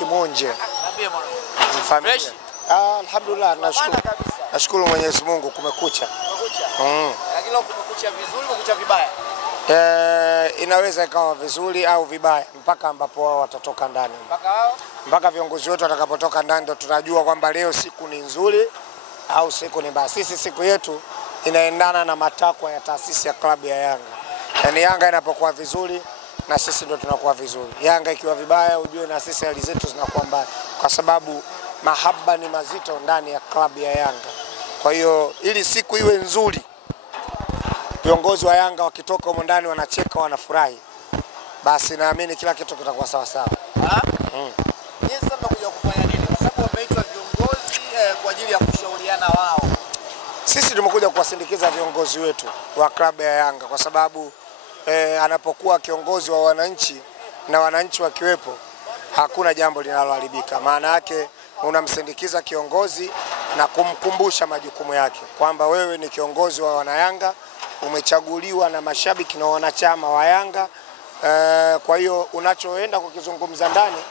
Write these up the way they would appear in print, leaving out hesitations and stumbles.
Kimonje. Familia. Alhamdulillah, nashukuru Mwenyezi Mungu kumekucha. Lakini leo kumekucha vizuri, kumekucha vibaya. Inaweza ikawa vizuri au vibaya mpaka ambapo wao watatoka ndani. Mpaka viongozi wetu watakapotoka ndani ndio tunajua kwamba leo siku ni nzuri au siku ni mbaya. Sisi siku yetu inaendana na matakwa ya taasisi ya klabu ya Yanga. Yaani Yanga inapokuwa vizuri na sisi ndio tunakuwa vizuri. Yanga ikiwa vibaya ujue na sisi hali zetu zinakuwa mbaya kwa sababu mahaba ni mazito ndani ya klabu ya Yanga. Kwa hiyo ili siku iwe nzuri, viongozi wa Yanga wakitoka huko ndani wanacheka, wanafurahi, basi naamini kila kitu kitakuwa sawa sawa. Nyinyi sasa mnakuja kufanya nini? Kwa sababu wameitwa viongozi kwa ajili ya kushauriana wao. Sisi tumekuja kuwasindikiza viongozi wetu wa klabu ya Yanga kwa sababu anapokuwa kiongozi wa wananchi na wananchi wakiwepo hakuna jambo linaloharibika. Maana yake unamsindikiza kiongozi na kumkumbusha majukumu yake kwamba wewe ni kiongozi wa wanayanga, umechaguliwa na mashabiki na wanachama wa Yanga. Kwa hiyo unachoenda kukizungumza ndani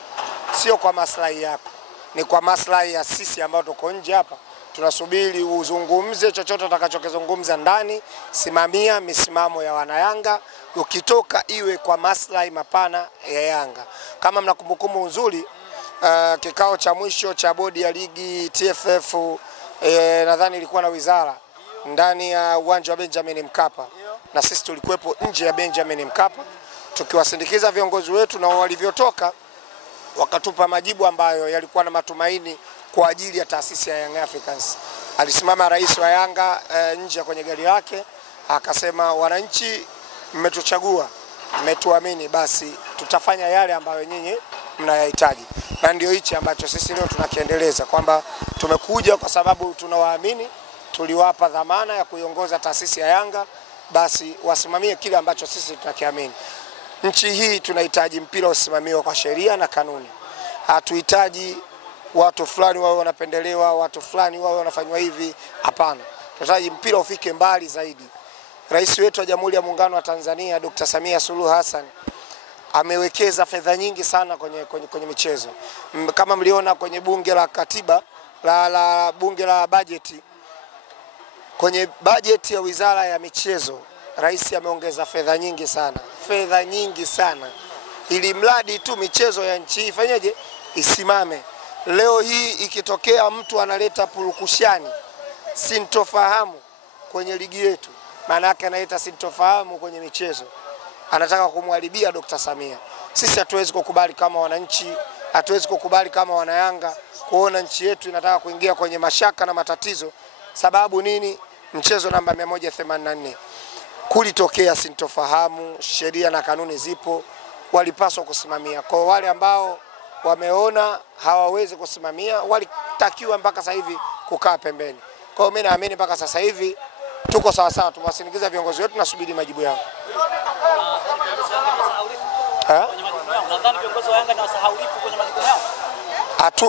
sio kwa maslahi yako, ni kwa maslahi ya sisi ambao tuko nje hapa. Tunasubiri uzungumze chochote utakachokizungumza ndani, simamia misimamo ya wanayanga, ukitoka iwe kwa maslahi mapana ya Yanga. Kama mna kumbukumbu nzuri, kikao cha mwisho cha bodi ya ligi TFF, nadhani ilikuwa na wizara ndani ya uwanja wa Benjamin Mkapa, na sisi tulikuwepo nje ya Benjamin Mkapa tukiwasindikiza viongozi wetu, na walivyotoka wakatupa majibu ambayo yalikuwa na matumaini kwa ajili ya taasisi ya Young Africans. Alisimama rais wa Yanga nje kwenye gari lake akasema, wananchi mmetuchagua, mmetuamini, basi tutafanya yale ambayo nyinyi mnayahitaji. Na ndio hichi ambacho sisi leo tunakiendeleza, kwamba tumekuja kwa sababu tunawaamini, tuliwapa dhamana ya kuiongoza taasisi ya Yanga, basi wasimamie kile ambacho sisi tunakiamini. Nchi hii tunahitaji mpira usimamiwe kwa sheria na kanuni. Hatuhitaji watu fulani wao wanapendelewa, watu fulani wao wanafanywa hivi, hapana. Tunahitaji mpira ufike mbali zaidi. Rais wetu wa Jamhuri ya Muungano wa Tanzania Dr. Samia Suluhu Hassan amewekeza fedha nyingi sana kwenye michezo. Kama mliona kwenye bunge la katiba la bunge la bajeti, kwenye bajeti ya wizara ya michezo, rais ameongeza fedha nyingi sana, ili mradi tu michezo ya nchi ifanyeje, isimame. Leo hii ikitokea mtu analeta purukushani, sintofahamu kwenye ligi yetu, maana yake analeta sintofahamu kwenye michezo, anataka kumharibia Dr. Samia. Sisi hatuwezi kukubali kama wananchi, hatuwezi kukubali kama wanayanga kuona nchi yetu inataka kuingia kwenye mashaka na matatizo. Sababu nini? Mchezo namba 184 kulitokea sintofahamu, sheria na kanuni zipo, walipaswa kusimamia. Kwa wale ambao wameona hawawezi kusimamia, walitakiwa mpaka sasa hivi kukaa pembeni. Kwa hiyo mimi naamini mpaka sasa hivi tuko sawa sawa, tumewasindikiza viongozi wetu, nasubiri majibu yao. Nadhani viongozi wa Yanga ni wasahaulifu kwenye majukumu yao.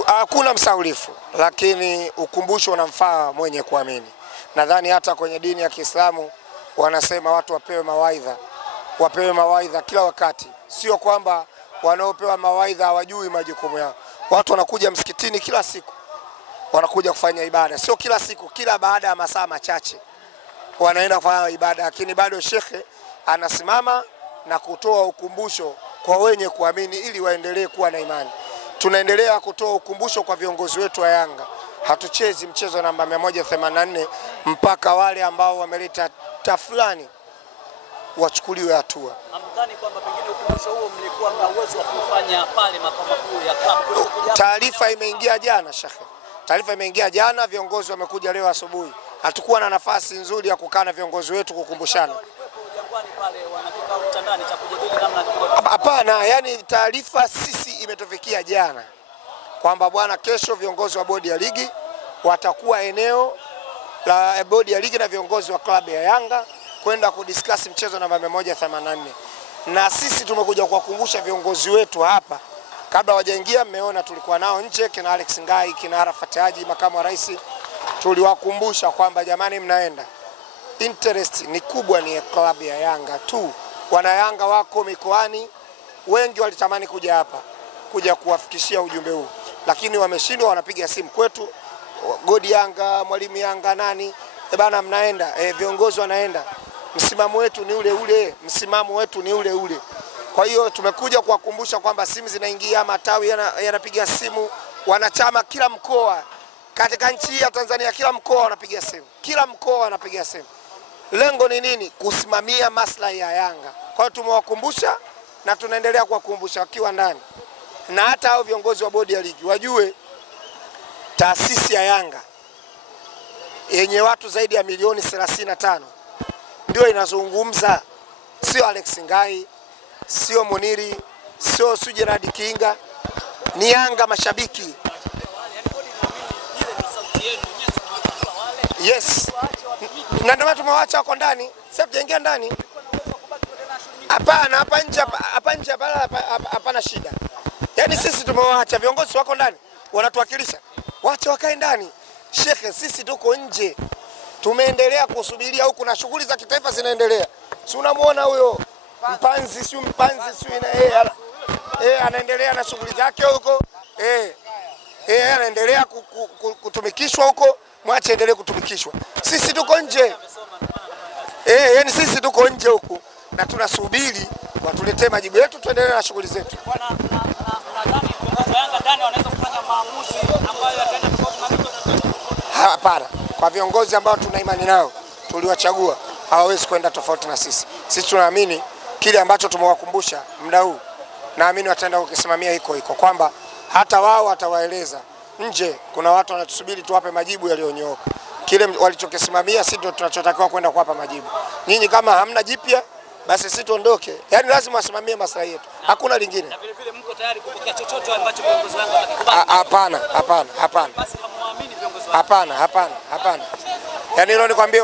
Hakuna msahaulifu, lakini ukumbusho unamfaa mwenye kuamini. Nadhani hata kwenye dini ya Kiislamu wanasema watu wapewe mawaidha kila wakati. Sio kwamba wanaopewa mawaidha hawajui majukumu yao. Watu wanakuja msikitini kila siku, wanakuja kufanya ibada. Sio kila siku, kila baada ya masaa machache wanaenda kufanya ibada, lakini bado shekhe anasimama na kutoa ukumbusho kwa wenye kuamini ili waendelee kuwa na imani. Tunaendelea kutoa ukumbusho kwa viongozi wetu wa Yanga. Hatuchezi mchezo namba 184 mpaka wale ambao wameleta tafulani wachukuliwe hatua. Hamdhani kwamba pengine ukumbusho huo mlikuwa mna uwezo wa kufanya pale makao makuu ya klabu? Taarifa imeingia jana shekhe. Taarifa imeingia jana, viongozi wamekuja leo asubuhi. Hatukuwa na nafasi nzuri ya kukaa na viongozi wetu kukumbushana. Hapana, yani taarifa sisi imetufikia jana kwamba bwana, kesho viongozi wa bodi ya ligi watakuwa eneo la bodi ya ligi na viongozi wa klabu ya Yanga kwenda kudiscuss mchezo namba 184. Na sisi tumekuja kuwakumbusha viongozi wetu hapa kabla hawajaingia. Mmeona tulikuwa nao nje, kina Alex Ngai, kina Arafat Haji, makamu wa rais. Tuliwakumbusha kwamba jamani, mnaenda, interest ni kubwa ni klabu ya Yanga tu. Wana Yanga wako mikoani, wengi walitamani kuja hapa, kuja kuwafikishia ujumbe huu, lakini wameshindwa. Wanapiga simu kwetu, Godi Yanga, Mwalimu Yanga, nani bana, mnaenda viongozi wanaenda, msimamo wetu ni ule ule, msimamo wetu ni ule ule. Kwa hiyo tumekuja kuwakumbusha kwamba simu zinaingia, matawi yanapiga simu, wanachama kila mkoa katika nchi ya Tanzania, kila mkoa wanapiga simu, kila mkoa wanapiga simu. Lengo ni nini? Kusimamia maslahi ya Yanga. Kwa hiyo tumewakumbusha na tunaendelea kuwakumbusha wakiwa ndani, na hata hao viongozi wa bodi ya ligi wajue taasisi ya Yanga yenye watu zaidi ya milioni 35 ndio inazungumza, sio Alex Ngai, sio Muniri, sio Gerard Kinga, ni Yanga mashabiki. Yes. Na ndio tumewaacha wako ndani. Sasa tujaingia ndani. Hapana, hapa nje hapana shida. Yaani sisi tumewaacha, viongozi wako ndani, wanatuwakilisha. Waache wakae ndani. Shekhe, sisi tuko nje. Tumeendelea kusubiria huku na shughuli za kitaifa zinaendelea. Si unamuona huyo Mpanzi, si anaendelea na shughuli zake huko. Anaendelea kutumikishwa huko, mwache endelee kutumikishwa. Sisi tuko nje. Yani sisi tuko nje huku na tunasubiri watuletee majibu yetu, tuendelee na shughuli zetu. Nadhani viongozi wa Yanga ndani wanaweza kufanya maamuzi ambayo yataenda tofauti na mito. Hapana, kwa viongozi ambao tuna imani nao, tuliwachagua, hawawezi kwenda tofauti na sisi. Sisi tunaamini kile ambacho tumewakumbusha muda huu, naamini wataenda kukisimamia hiko kwamba hata wao watawaeleza nje kuna watu wanatusubiri tuwape majibu yaliyonyooka. Kile walichokisimamia sisi ndio tunachotakiwa kwenda kuwapa majibu. Nyinyi kama hamna jipya basi sisi tuondoke. Yaani lazima wasimamie maslahi yetu. Hakuna lingine. Na vile vile mko tayari kupokea chochote ambacho viongozi wangu watakubali. Hapana. Basi hamwamini viongozi wangu. Hapana. Yaani hilo nikwambie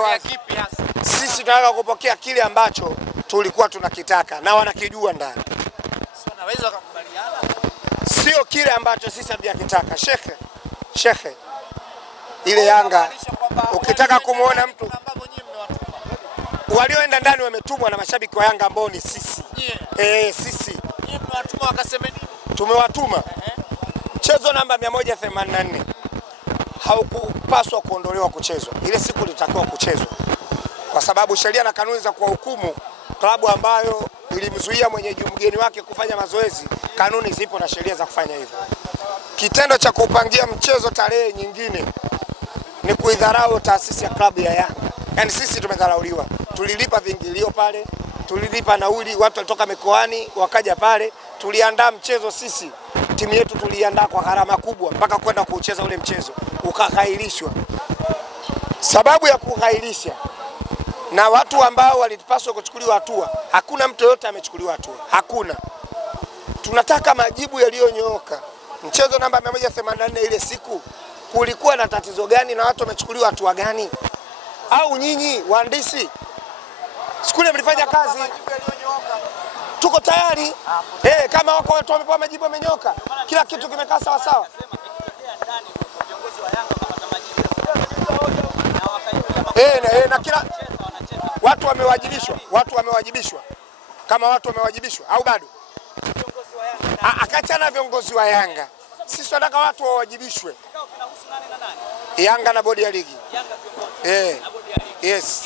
sisi tunataka kupokea kile ambacho tulikuwa tunakitaka na wanakijua ndani. Sio naweza kukubaliana. Sio kile ambacho sisi hatujakitaka. Shekhe. Ile Yanga ukitaka kumuona mtu walioenda ndani wametumwa na mashabiki wa Yanga ambao ni sisi. Sisi. Nyinyi mmewatuma wakasema nini? Tumewatuma. Mchezo namba 184 haukupaswa kuondolewa kuchezwa. Ile siku litakiwa kuchezwa. Kwa sababu sheria na kanuni za kuhukumu klabu ambayo ilimzuia mwenyeji mgeni wake kufanya mazoezi, kanuni zipo na sheria za kufanya hivyo. Kitendo cha kupangia mchezo tarehe nyingine ni kuidharau taasisi ya klabu ya Yanga. Yaani sisi tumedharauliwa. Tulilipa viingilio pale, tulilipa nauli, watu walitoka mikoani wakaja pale, tuliandaa mchezo sisi. Timu yetu tuliandaa kwa gharama kubwa mpaka kwenda kucheza ule mchezo, ukaghairishwa. Sababu ya kughairisha na watu ambao walipaswa kuchukuliwa hatua, hakuna mtu yote amechukuliwa hatua. Hakuna. Tunataka majibu yaliyonyooka. Mchezo namba 184 ile siku kulikuwa na tatizo gani na watu wamechukuliwa hatua gani? Au nyinyi waandishi skule mlifanya kazi? Tuko tayari. Kama wako watu wamepewa majibu yamenyoka, kila kitu kimekaa sawa sawa. Na kila watu wamewajibishwa. Kama watu wamewajibishwa au bado? Akachana viongozi wa Yanga. Sisi tunataka watu wawajibishwe. Yanga na bodi ya ligi. Yes.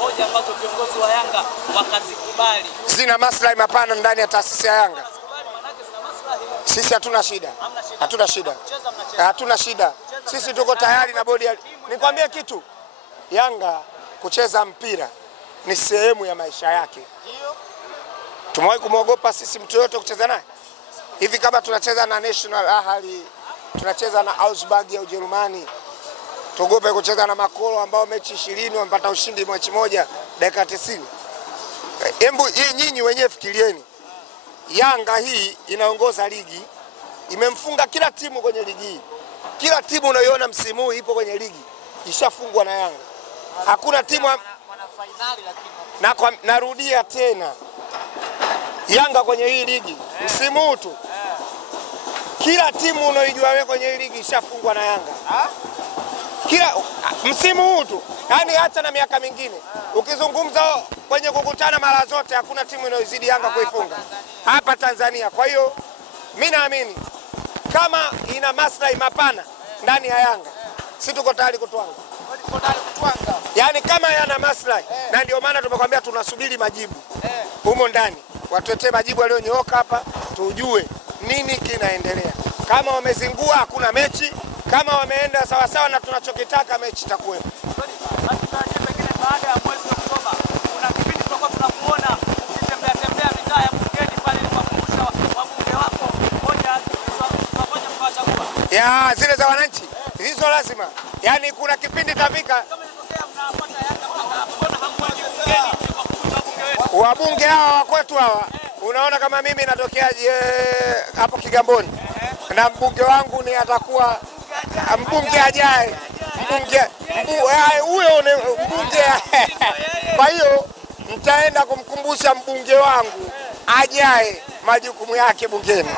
Hoja ambazo viongozi wa Yanga wakazikubali. Zina maslahi mapana ndani ya taasisi ya Yanga. Sisi hatuna shida. Hatuna shida. Sisi tuko tayari na bodi ya. Nikwambie kitu. Yanga kucheza mpira ni sehemu ya maisha yake. Tumewahi kumwogopa sisi mtu yote kucheza naye? Hivi kama tunacheza na National Ahli, tunacheza na Augsburg ya Ujerumani, tugope kucheza na Makolo ambao mechi 20 wamepata ushindi mechi moja dakika 90. Hebu nyinyi wenyewe fikirieni. Yanga hii inaongoza ligi, imemfunga kila timu kwenye ligi hii. Kila timu unayoona msimu huu ipo kwenye ligi ishafungwa na Yanga. Hakuna timu wana finali lakini narudia tena. Yanga kwenye hii ligi msimu huu tu. Kila timu unaijua wewe kwenye hii ligi ishafungwa na Yanga. Kila msimu huu tu. Yaani hata na miaka mingine. Ukizungumza kwenye kukutana mara zote hakuna timu inayozidi Yanga kuifunga hapa Tanzania. Kwa hiyo mimi naamini kama ina maslahi mapana ndani ya Yanga, si tuko tayari kutwanga. Yaani kama yana maslahi, na ndio maana tumekwambia tunasubiri majibu humo ndani. Watuletee majibu yaliyonyooka hapa tujue nini kinaendelea. Kama wamezingua hakuna mechi, kama wameenda sawa sawa na tunachokitaka mechi itakuwepo. Pengine baada ya mwezi Oktoba kuna kipindi tutakuwa tunakuona ukitembea mitaa ya Bungeni pale kwa kumbusha wabunge wako moja tunafanya mkawachagua. Ya zile za wananchi hizo lazima. Yaani kuna kipindi tafika Kama inatokea mnapata Yanga mpaka mbona hamwaji Bungeni kwa kumbusha wabunge wetu. wabunge hawa wa kwetu hawa, unaona kama mimi natokea hapo Kigamboni na mbunge wangu ni atakuwa mbunge ajaye, huyo ni mbunge. Kwa hiyo mtaenda kumkumbusha mbunge wangu ajaye majukumu yake bungeni.